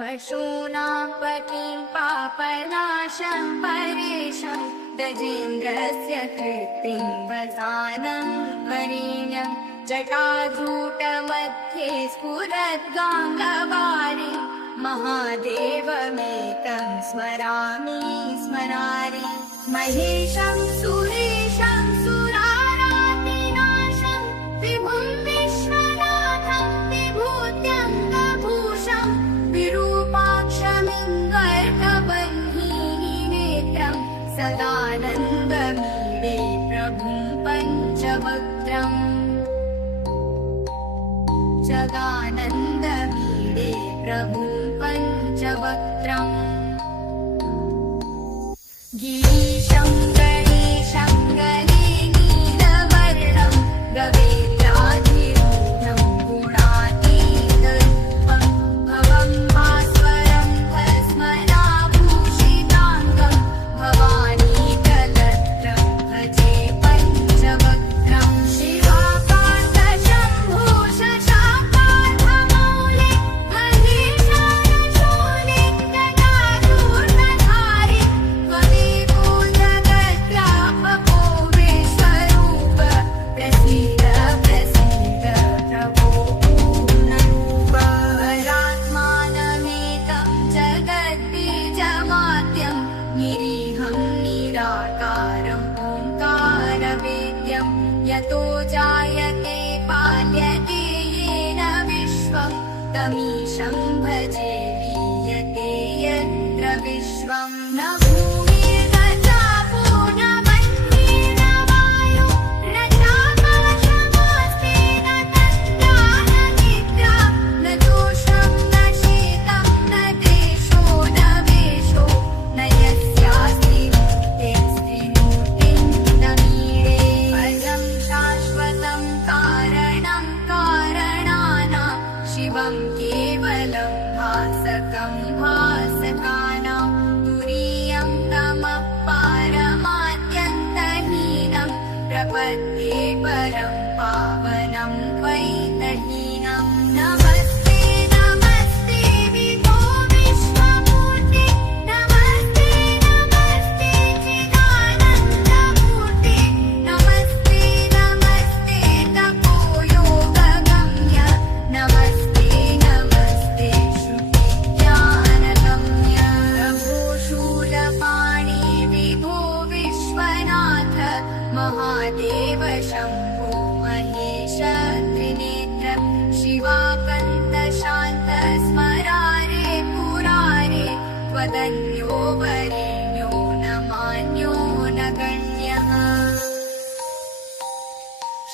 पशूनां पतिं पापनाशं परेशं गजेन्द्रस्य कृत्तिं वसानं वरेण्यं जटाधूटमध्ये स्फुरद्गाङ्गवारि महादेवमेतं स्मरामि स्मरारि महेशं सुरेशं सुरारातिनाशं विभुं विश्वनाथं विभूत्यङ्गभूषं विरूपाक्षमिङ्गर्कबह्निनेत्रं सदानन्दमीडे प्रभुं पञ्चवक्त्रम् जगानन्दमीडे प्रभुं पञ्चवक्त्रम् गिरीशं गणेशं गणे नीलवर्णं गवेन्द्राधिरूढं गुणातीतरूपं भवं भास्वरं भस्मनाभूषिताङ्गं भवानीकलत्रं भजे पञ्चवक्त्रं शिवाकान्तशम्भो शशाकान्धमौले महेशानशूले गदाधूर्णधारि त्वमेको जगद्व्यापको विश्वरूप प्रसीद प्रसीद प्रभो पूर्णरूप परात्मानमेकं जगद्बीजमाद्यं निरीहं निराकारं ओङ्कारवेद्यं यतो जायते पाल्यते येन विश्वं तमीशं भजे लीयते यत्र विश्वं न भूमिर्गजापो न मन्ये न वायो न चाकाशमस्ति न तन्द्रा न निद्रा न दोषं न शीतं न देशो न वेशो न यस्यास्ति मुक्तिं न मीडे अजं शाश्वतं कारणं कारणानां शिवं केवलं भासकं भासकानां तुरीयं नमः पारमात्यन्तहीनं प्रपद्ये परं पावनं द्वैतहीनं नमस्ते नमस्ते विभो विश्वमूर्ते नमस्ते नमस्ते चिदानन्दमूर्ते नमस्ते नमस्ते तपोयोगगम्य नमस्ते नमस्ते श्रुतिज्ञानगम्य प्रभो शूलपाणि विभो विश्वनाथ महादेव शम्भो महेश त्रिनेत्र शिवाकन्त शान्त स्मरारे पुरारे त्वदन्यो वरेण्यो न मान्यो न गण्यः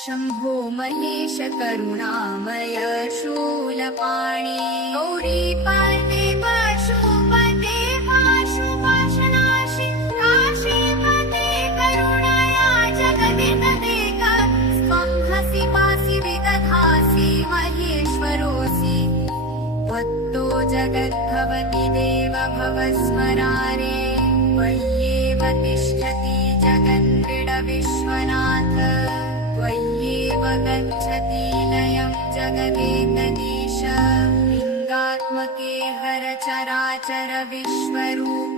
शम्भो महेश करुणामय शूलपाणि गौरीपते पशुपते पाशुपाशनाशि काशीपते करुणया जगदितदेक स्वं हसि पासि विदधासि महेश्वरोऽसि त्वत्तो जगद्भवति देव भव स्मरारे त्वय्येव तिष्ठति जगन्मृड विश्वनाथ त्वय्येव गच्छति लयं जगदेकदीश लिङ्गात्मके हर चराचर विश्वरूप